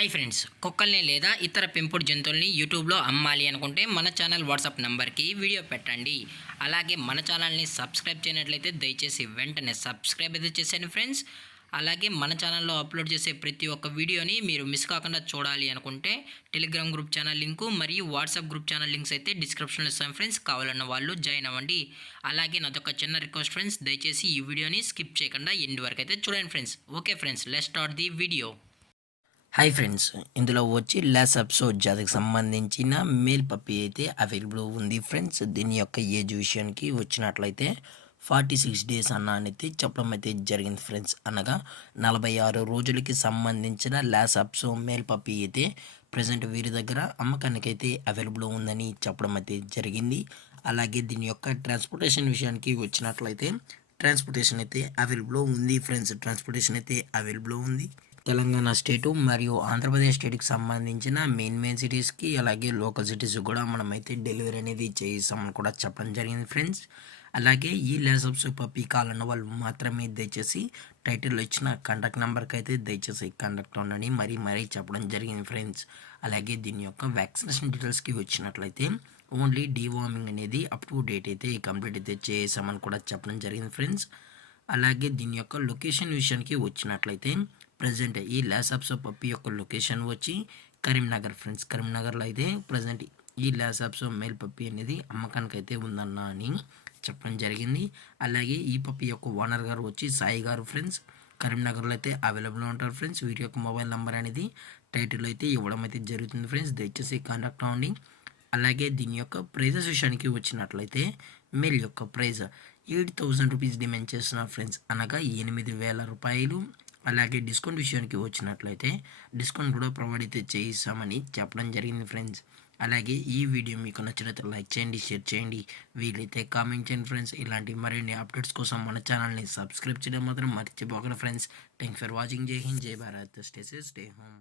Hi friends, కుక్కల్ని లేదా ఇతర పెంపుడు జంతువుల్ని యూట్యూబ్లో అమ్మాలి అనుకుంటే మన ఛానల్ వాట్సాప్ నెంబర్కి వీడియో పెట్టండి. అలాగే మన ఛానల్ని సబ్స్క్రైబ్ చేయనట్లయితే దయచేసి వెంటనే సబ్స్క్రైబ్ అయితే చేసేయండి ఫ్రెండ్స్. అలాగే మన ఛానల్లో అప్లోడ్ చేసే ప్రతి ఒక్క వీడియోని మీరు మిస్ కాకుండా చూడాలి అనుకుంటే టెలిగ్రామ్ గ్రూప్ ఛానల్ లింకు మరియు వాట్సాప్ గ్రూప్ ఛానల్ లింక్స్ అయితే డిస్క్రిప్షన్లో ఇస్తాను ఫ్రెండ్స్. కావాలన్న వాళ్ళు జాయిన్ అవ్వండి. అలాగే నాదొక చిన్న రిక్వెస్ట్ ఫ్రెండ్స్, దయచేసి ఈ వీడియోని స్కిప్ చేయకుండా ఎండ్ వరకు అయితే చూడండి friends. Okay friends, let's start the video. Hi friends, ఇందులో వచ్చి లాస్ట్ ఎపిసోడ్ జాతికి సంబంధించిన మేల్ పప్పీ అయితే అవైలబుల్ ఉంది ఫ్రెండ్స్. దీని యొక్క ఏజ్ విషయానికి వచ్చినట్లయితే 46 డేస్ అయితే చెప్పడం అయితే జరిగింది ఫ్రెండ్స్. అనగా 46 రోజులకి సంబంధించిన లాస్ట్ ఎపిసోడ్ మేల్ పప్పీ అయితే ప్రజెంట్ వీరి దగ్గర అమ్మకానికి అయితే అవైలబుల్ ఉందని చెప్పడం అయితే జరిగింది. అలాగే దీని యొక్క ట్రాన్స్పోర్టేషన్ విషయానికి వచ్చినట్లయితే ట్రాన్స్పోర్టేషన్ అయితే అవైలబుల్ ఉంది ఫ్రెండ్స్. ట్రాన్స్పోర్టేషన్ అయితే అవైలబుల్ ఉంది. తెలంగాణ స్టేటు మరియు ఆంధ్రప్రదేశ్ స్టేట్కి సంబంధించిన మెయిన్ సిటీస్కి అలాగే లోకల్ సిటీస్ కూడా మనమైతే డెలివరీ అనేది చేయిస్తామని కూడా చెప్పడం జరిగింది ఫ్రెండ్స్. అలాగే ఈ ల్యాసప్స్ పప్పీ కావాలన్న వాళ్ళు మాత్రమే దయచేసి టైటిల్లో ఇచ్చిన కాంటాక్ట్ నెంబర్కి అయితే దయచేసి కాంటాక్ట్ ఉండండి మరీ చెప్పడం జరిగింది ఫ్రెండ్స్. అలాగే దీని యొక్క వ్యాక్సినేషన్ డీటెయిల్స్కి వచ్చినట్లయితే ఓన్లీ డీవార్మింగ్ అనేది అప్ టు డేట్ అయితే కంప్లీట్ అయితే చేసామని కూడా చెప్పడం జరిగింది ఫ్రెండ్స్. అలాగే దీని యొక్క లొకేషన్ విషయానికి వచ్చినట్లయితే ప్రజెంట్ ఈ లాసాప్సో పప్పి యొక్క లొకేషన్ వచ్చి కరీంనగర్ ఫ్రెండ్స్. కరీంనగర్లో అయితే ప్రజెంట్ ఈ లాసాప్సో మేల్ పప్పి అనేది అమ్మకానికి అయితే ఉందన్న అని చెప్పడం జరిగింది. అలాగే ఈ పప్పి యొక్క ఓనర్ గారు వచ్చి సాయి గారు ఫ్రెండ్స్. కరీంనగర్లో అయితే అవైలబుల్ ఉంటారు ఫ్రెండ్స్. వీరి యొక్క మొబైల్ నెంబర్ అనేది టైటిల్ అయితే ఇవ్వడం అయితే జరుగుతుంది ఫ్రెండ్స్. దయచేసి కాంటాక్ట్ అవ్వండి. అలాగే దీని యొక్క ప్రైజెస్ విషయానికి వచ్చినట్లయితే మేల్ యొక్క ప్రైజ్ 8,000 రూపీస్ డిమాండ్ చేస్తున్నారు ఫ్రెండ్స్. అనగా 8,000 రూపాయలు. అలాగే డిస్కౌంట్ విషయానికి వచ్చినట్లయితే డిస్కౌంట్ కూడా ప్రొవైడ్ అయితే చేయిస్తామని చెప్పడం జరిగింది ఫ్రెండ్స్. అలాగే ఈ వీడియో మీకు నచ్చినట్లయితే లైక్ చేయండి, షేర్ చేయండి, వీలైతే కామెంట్ చేయండి ఫ్రెండ్స్. ఇలాంటి మరిన్ని అప్డేట్స్ కోసం మన ఛానల్ని సబ్స్క్రైబ్ చేయడం మాత్రం మర్చిపోకండి ఫ్రెండ్స్. Thanks for watching. జై హింద్, జై Bharat, stay safe, stay home.